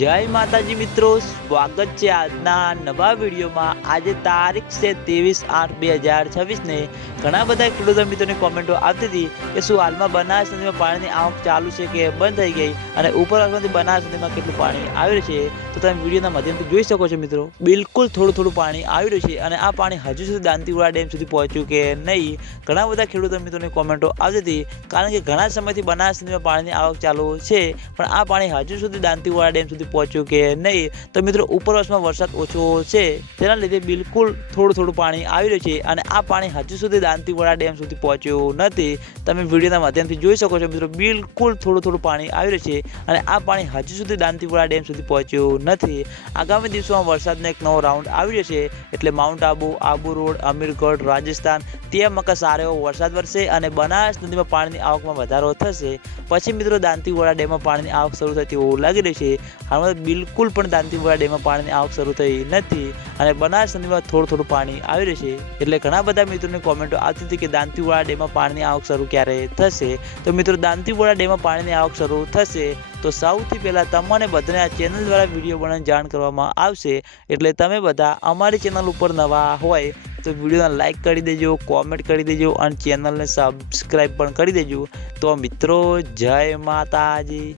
જય માતાજી મિત્રો, સ્વાગત છે આજના નવા વિડીયોમાં। આજે તારીખ છે 23/8/2026 ને ઘણા બધા ખેડૂતો મિત્રોની કોમેન્ટો આવતી હતી કે શું હાલમાં બનાસ નદીમાં પાણીની આવક ચાલુ છે કે બંધ થઈ ગઈ અને ઉપરવાસમાંથી બનાસ નદીમાં કેટલું પાણી આવી રહ્યું છે। તો તમે વિડીયોના માધ્યમથી જોઈ શકો છો મિત્રો, બિલકુલ થોડું પાણી આવી રહ્યું છે અને આ પાણી હજુ સુધી દાંતીવાડા ડેમ સુધી પહોંચ્યું કે નહીં। ઘણા બધા ખેડૂતો મિત્રોની કોમેન્ટો આવતી હતી, કારણ કે ઘણા સમયથી બનાસ નદીમાં પાણીની આવક ચાલુ છે, પણ આ પાણી હજુ સુધી દાંતીવાડા ડેમ સુધી પહોંચ્યું કે નહીં। તો મિત્રો, ઉપરવાસમાં વરસાદ ઓછો છે, તેના લીધે બિલકુલ થોડું પાણી આવી રહ્યું છે અને આ પાણી હજુ સુધી દાંતીવાડા ડેમ સુધી પહોંચ્યું નથી। તમે વિડીયોના માધ્યમથી જોઈ શકો છો મિત્રો, બિલકુલ થોડું પાણી આવી રહ્યું છે અને આ પાણી હજુ સુધી દાંતીવાડા ડેમ સુધી પહોંચ્યું નથી। આગામી દિવસોમાં વરસાદનો એક નવો રાઉન્ડ આવી રહ્યો છે, એટલે માઉન્ટ આબુ રોડ, અમીરગઢ, રાજસ્થાન ત્યાં સારો એવો વરસાદ વરસે અને બનાસ નદીમાં પાણીની આવકમાં વધારો થશે। પછી મિત્રો, દાંતીવાડા ડેમમાં પાણીની આવક શરૂ થાય તેવું લાગી રહ્યું છે। હાલમાં બિલકુલ પણ દાંતીવાડા ડેમમાં પાણીની આવક શરૂ થઈ નથી અને બનાસ નદીમાં થોડું પાણી આવી રહ્યું છે, એટલે ઘણા બધા મિત્રોની કોમેન્ટો આવતી હતી કે દાંતીવાડા ડેમમાં પાણીની આવક શરૂ ક્યારે થશે। તો મિત્રો, દાંતીવાડા ડેમમાં પાણીની આવક શરૂ થશે તો સૌથી પહેલાં તમને બધાને આ ચેનલ દ્વારા વિડીયો બનાવીને જાણ કરવામાં આવશે। એટલે તમે બધા અમારી ચેનલ ઉપર નવા હોય તો વિડીયોને લાઇક કરી દેજો, કોમેન્ટ કરી દેજો અને ચેનલને સબસ્ક્રાઈબ પણ કરી દેજો। તો મિત્રો, જય માતાજી।